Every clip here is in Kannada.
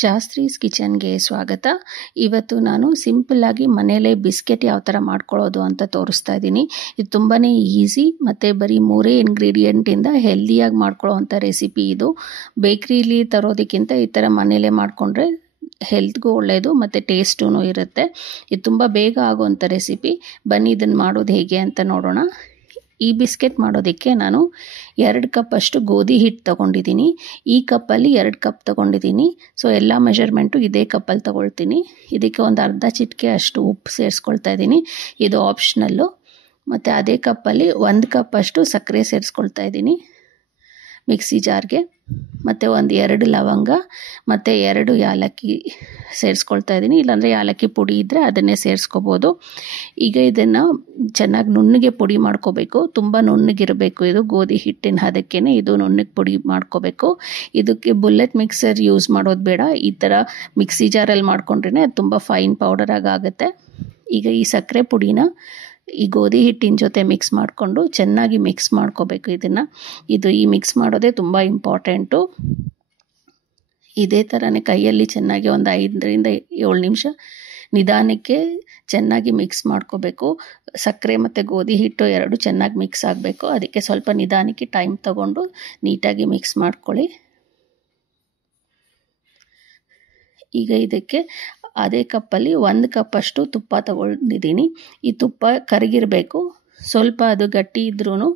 ಶಾಸ್ತ್ರೀಸ್ ಕಿಚನ್ಗೆ ಸ್ವಾಗತ. ಇವತ್ತು ನಾನು ಸಿಂಪಲ್ಲಾಗಿ ಮನೆಯಲ್ಲೇ ಬಿಸ್ಕೆಟ್ ಯಾವ ಥರ ಮಾಡ್ಕೊಳ್ಳೋದು ಅಂತ ತೋರಿಸ್ತಾ ಇದ್ದೀನಿ. ಇದು ತುಂಬಾ ಈಸಿ ಮತ್ತು ಬರೀ 3 ಇಂಗ್ರೀಡಿಯೆಂಟಿಂದ ಹೆಲ್ದಿಯಾಗಿ ಮಾಡ್ಕೊಳ್ಳೋ ಅಂಥ ರೆಸಿಪಿ ಇದು. ಬೇಕ್ರಿಲಿ ತರೋದಕ್ಕಿಂತ ಈ ಥರ ಮನೆಯಲ್ಲೇ ಮಾಡಿಕೊಂಡ್ರೆ ಹೆಲ್ತ್ಗೂ ಒಳ್ಳೆಯದು ಮತ್ತು ಟೇಸ್ಟೂ ಇರುತ್ತೆ. ಇದು ತುಂಬ ಬೇಗ ಆಗೋವಂಥ ರೆಸಿಪಿ. ಬನ್ನಿ ಇದನ್ನು ಮಾಡೋದು ಹೇಗೆ ಅಂತ ನೋಡೋಣ. ಈ ಬಿಸ್ಕೆಟ್ ಮಾಡೋದಕ್ಕೆ ನಾನು 2 ಕಪ್ ಅಷ್ಟು ಗೋಧಿ ಹಿಟ್ಟು ತೊಗೊಂಡಿದ್ದೀನಿ. ಈ ಕಪ್ಪಲ್ಲಿ 2 ಕಪ್ ತೊಗೊಂಡಿದ್ದೀನಿ. ಸೊ ಎಲ್ಲ ಮೆಷರ್ಮೆಂಟು ಇದೇ ಕಪ್ಪಲ್ಲಿ ತೊಗೊಳ್ತೀನಿ. ಇದಕ್ಕೆ ಒಂದು ಅರ್ಧ ಚಿಟಿಕೆ ಅಷ್ಟು ಉಪ್ಪು ಸೇರಿಸ್ಕೊಳ್ತಾ ಇದ್ದೀನಿ. ಇದು ಆಪ್ಷನಲ್ಲು. ಮತ್ತು ಅದೇ ಕಪ್ಪಲ್ಲಿ 1 ಕಪ್ ಅಷ್ಟು ಸಕ್ಕರೆ ಸೇರಿಸ್ಕೊಳ್ತಾ ಇದ್ದೀನಿ ಮಿಕ್ಸಿ ಜಾರ್ಗೆ. ಮತ್ತು ಒಂದು 2 ಲವಂಗ ಮತ್ತು 2 ಯಾಲಕ್ಕಿ ಸೇರಿಸ್ಕೊಳ್ತಾ ಇದ್ದೀನಿ. ಇಲ್ಲಾಂದರೆ ಯಾಲಕ್ಕಿ ಪುಡಿ ಇದ್ದರೆ ಅದನ್ನೇ ಸೇರಿಸ್ಕೋಬೋದು. ಈಗ ಇದನ್ನು ಚೆನ್ನಾಗಿ ನುಣ್ಣಗೆ ಪುಡಿ ಮಾಡ್ಕೋಬೇಕು. ತುಂಬ ನುಣ್ಣಗಿರಬೇಕು. ಇದು ಗೋಧಿ ಹಿಟ್ಟಿನ ಹದಕ್ಕೇ ಇದು ನುಣ್ಣಗೆ ಪುಡಿ ಮಾಡ್ಕೋಬೇಕು. ಇದಕ್ಕೆ ಬುಲ್ಲೆಟ್ ಮಿಕ್ಸರ್ ಯೂಸ್ ಮಾಡೋದು ಬೇಡ. ಈ ಥರ ಮಿಕ್ಸಿ ಜಾರಲ್ಲಿ ಮಾಡ್ಕೊಂಡ್ರೆ ಅದು ತುಂಬ ಫೈನ್ ಪೌಡರಾಗಿ ಆಗುತ್ತೆ. ಈಗ ಈ ಸಕ್ಕರೆ ಪುಡಿನ ಈ ಗೋಧಿ ಹಿಟ್ಟಿನ ಜೊತೆ ಮಿಕ್ಸ್ ಮಾಡಿಕೊಂಡು ಚೆನ್ನಾಗಿ ಮಿಕ್ಸ್ ಮಾಡ್ಕೋಬೇಕು. ಈ ಮಿಕ್ಸ್ ಮಾಡೋದೇ ತುಂಬ ಇಂಪಾರ್ಟೆಂಟು. ಇದೇ ಥರನೇ ಕೈಯಲ್ಲಿ ಚೆನ್ನಾಗಿ ಒಂದು 5ರಿಂದ 7 ನಿಮಿಷ ನಿಧಾನಕ್ಕೆ ಚೆನ್ನಾಗಿ ಮಿಕ್ಸ್ ಮಾಡ್ಕೋಬೇಕು. ಸಕ್ಕರೆ ಮತ್ತು ಗೋಧಿ ಹಿಟ್ಟು 2 ಚೆನ್ನಾಗಿ ಮಿಕ್ಸ್ ಆಗಬೇಕು. ಅದಕ್ಕೆ ಸ್ವಲ್ಪ ನಿಧಾನಕ್ಕೆ ಟೈಮ್ ತಗೊಂಡು ನೀಟಾಗಿ ಮಿಕ್ಸ್ ಮಾಡ್ಕೊಳ್ಳಿ. ಈಗ ಇದಕ್ಕೆ ಅದೇ ಕಪ್ಪಲ್ಲಿ 1 ಕಪ್ ಅಷ್ಟು ತುಪ್ಪ ತಗೊಂಡಿದ್ದೀನಿ. ಈ ತುಪ್ಪ ಕರಗಿರಬೇಕು. ಸ್ವಲ್ಪ ಅದು ಗಟ್ಟಿ ಇದ್ರೂ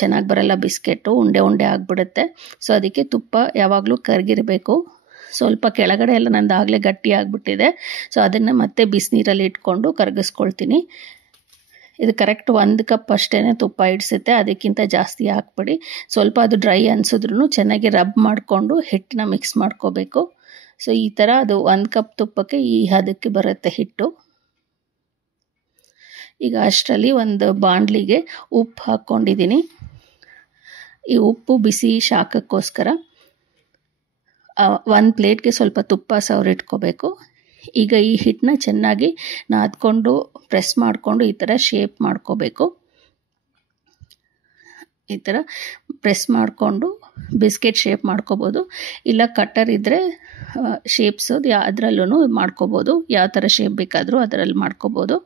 ಚೆನ್ನಾಗಿ ಬರಲ್ಲ ಬಿಸ್ಕೆಟು, ಉಂಡೆ ಉಂಡೆ ಆಗಿಬಿಡುತ್ತೆ. ಸೊ ಅದಕ್ಕೆ ತುಪ್ಪ ಯಾವಾಗಲೂ ಕರಗಿರಬೇಕು. ಸ್ವಲ್ಪ ಕೆಳಗಡೆ ಎಲ್ಲ ನಂದು ಆಗಲೇ ಗಟ್ಟಿ ಆಗಿಬಿಟ್ಟಿದೆ. ಸೊ ಅದನ್ನು ಮತ್ತೆ ಬಿಸಿನೀರಲ್ಲಿ ಇಟ್ಕೊಂಡು ಕರಗಿಸ್ಕೊಳ್ತೀನಿ. ಇದು ಕರೆಕ್ಟ್ 1 ಕಪ್ ಅಷ್ಟೇ ತುಪ್ಪ ಇಡಿಸುತ್ತೆ. ಅದಕ್ಕಿಂತ ಜಾಸ್ತಿ ಹಾಕ್ಬಿಡಿ. ಸ್ವಲ್ಪ ಅದು ಡ್ರೈ ಅನಿಸಿದ್ರೂ ಚೆನ್ನಾಗಿ ರಬ್ ಮಾಡಿಕೊಂಡು ಹಿಟ್ಟನ್ನ ಮಿಕ್ಸ್ ಮಾಡ್ಕೋಬೇಕು. ಸೊ ಈ ಥರ ಅದು 1 ಕಪ್ ತುಪ್ಪಕ್ಕೆ ಈ ಹದಕ್ಕೆ ಬರುತ್ತೆ ಹಿಟ್ಟು. ಈಗ ಅಷ್ಟರಲ್ಲಿ ಒಂದು ಬಾಣಲಿಗೆ ಉಪ್ಪು ಹಾಕ್ಕೊಂಡಿದ್ದೀನಿ. ಈ ಉಪ್ಪು ಬಿಸಿ ಶಾಖಕ್ಕೋಸ್ಕರ 1 ಪ್ಲೇಟ್ಗೆ ಸ್ವಲ್ಪ ತುಪ್ಪ ಸವರಿಟ್ಕೋಬೇಕು. ಈಗ ಈ ಹಿಟ್ಟನ್ನ ಚೆನ್ನಾಗಿ ನಾದ್ಕೊಂಡು ಪ್ರೆಸ್ ಮಾಡಿಕೊಂಡು ಈ ಥರ ಶೇಪ್ ಮಾಡ್ಕೋಬೇಕು. ಈ ಥರ ಪ್ರೆಸ್ ಮಾಡಿಕೊಂಡು ಬಿಸ್ಕೆಟ್ ಶೇಪ್ ಮಾಡ್ಕೋಬೋದು. ಇಲ್ಲ ಕಟ್ಟರ್ ಇದ್ದರೆ ಶೇಪ್ಸೋದು ಅದರಲ್ಲೂ ಮಾಡ್ಕೋಬೋದು. ಯಾವ ಥರ ಶೇಪ್ ಬೇಕಾದರೂ ಅದರಲ್ಲಿ ಮಾಡ್ಕೋಬೋದು.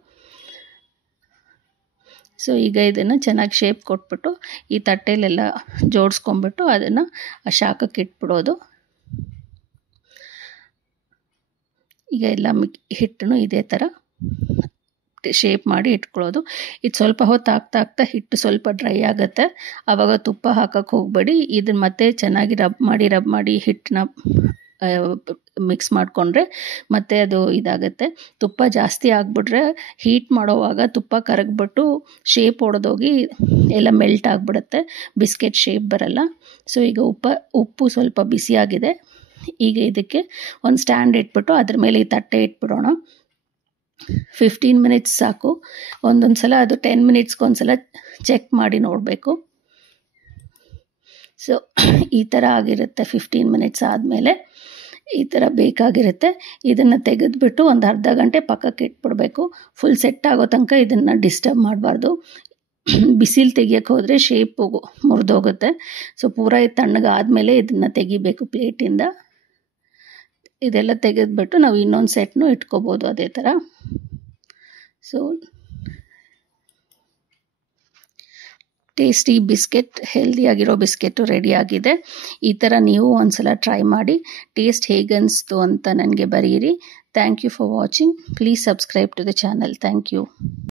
ಸೊ ಈಗ ಇದನ್ನು ಚೆನ್ನಾಗಿ ಶೇಪ್ ಕೊಟ್ಬಿಟ್ಟು ಈ ತಟ್ಟೆಲೆಲ್ಲ ಜೋಡಿಸ್ಕೊಂಬಿಟ್ಟು ಅದನ್ನು ಶಾಖಕ್ಕೆ ಇಟ್ಬಿಡೋದು. ಈಗ ಎಲ್ಲ ಹಿಟ್ಟನ್ನು ಇದೇ ಥರ ಶೇಪ್ ಮಾಡಿ ಇಟ್ಕೊಳ್ಳೋದು. ಇದು ಸ್ವಲ್ಪ ಹೊತ್ತು ಆಗ್ತಾ ಹಿಟ್ಟು ಸ್ವಲ್ಪ ಡ್ರೈ ಆಗುತ್ತೆ. ಆವಾಗ ತುಪ್ಪ ಹಾಕಕ್ಕೆ ಹೋಗಬೇಡಿ. ಇದನ್ನು ಮತ್ತೆ ಚೆನ್ನಾಗಿ ರಬ್ ಮಾಡಿ ಹಿಟ್ಟನ್ನ ಮಿಕ್ಸ್ ಮಾಡಿಕೊಂಡ್ರೆ ಮತ್ತೆ ಅದು ಇದಾಗುತ್ತೆ. ತುಪ್ಪ ಜಾಸ್ತಿ ಆಗಿಬಿಟ್ರೆ ಹೀಟ್ ಮಾಡೋವಾಗ ತುಪ್ಪ ಕರಗಿಬಿಟ್ಟು ಶೇಪ್ ಹೊಡೆದೋಗಿ ಎಲ್ಲ ಮೆಲ್ಟ್ ಆಗಿಬಿಡುತ್ತೆ. ಬಿಸ್ಕೆಟ್ ಶೇಪ್ ಬರಲ್ಲ. ಸೊ ಈಗ ಉಪ್ಪು ಸ್ವಲ್ಪ ಬಿಸಿಯಾಗಿದೆ. ಈಗ ಇದಕ್ಕೆ ಒಂದು ಸ್ಟ್ಯಾಂಡ್ ಇಟ್ಬಿಟ್ಟು ಅದ್ರ ಮೇಲೆ ಈ ತಟ್ಟೆ ಇಟ್ಬಿಡೋಣ. 15 ಮಿನಿಟ್ಸ್ ಸಾಕು. ಒಂದೊಂದು ಸಲ ಅದು 10 ಮಿನಿಟ್ಸ್ಗೊಂದ್ಸಲ ಚೆಕ್ ಮಾಡಿ ನೋಡಬೇಕು. ಸೊ ಈ ಥರ ಆಗಿರುತ್ತೆ. 15 ಮಿನಿಟ್ಸ್ ಆದಮೇಲೆ ಈ ಥರ ಬೇಕಾಗಿರುತ್ತೆ. ಇದನ್ನು ತೆಗೆದುಬಿಟ್ಟು ಒಂದು ಅರ್ಧ ಗಂಟೆ ಪಕ್ಕಕ್ಕೆ ಇಟ್ಬಿಡಬೇಕು. ಫುಲ್ ಸೆಟ್ ಆಗೋ ತನಕ ಇದನ್ನು ಡಿಸ್ಟರ್ಬ್ ಮಾಡಬಾರ್ದು. ಬಿಸಿಲು ತೆಗಿಯೋಕ್ಕೆ ಹೋದರೆ ಶೇಪು ಮುರಿದೋಗುತ್ತೆ. ಸೊ ಪೂರ ತಣ್ಣಗಾದಮೇಲೆ ಇದನ್ನು ತೆಗಿಬೇಕು ಪ್ಲೇಟಿಂದ. ಇದೆಲ್ಲ ತೆಗೆದುಬಿಟ್ಟು ನಾವು ಇನ್ನೊಂದು ಸೆಟ್ನೂ ಇಟ್ಕೋಬೋದು ಅದೇ ಥರ. ಸೊ ಟೇಸ್ಟಿ ಬಿಸ್ಕೆಟ್, ಹೆಲ್ದಿಯಾಗಿರೋ ಬಿಸ್ಕೆಟು ರೆಡಿಯಾಗಿದೆ. ಈ ಥರ ನೀವು ಒಂದ್ಸಲ ಟ್ರೈ ಮಾಡಿ ಟೇಸ್ಟ್ ಹೇಗೆ ಅನಿಸ್ತು ಅಂತ ನನಗೆ ಬರೀರಿ. Thank you for watching. Please subscribe to the channel. Thank you.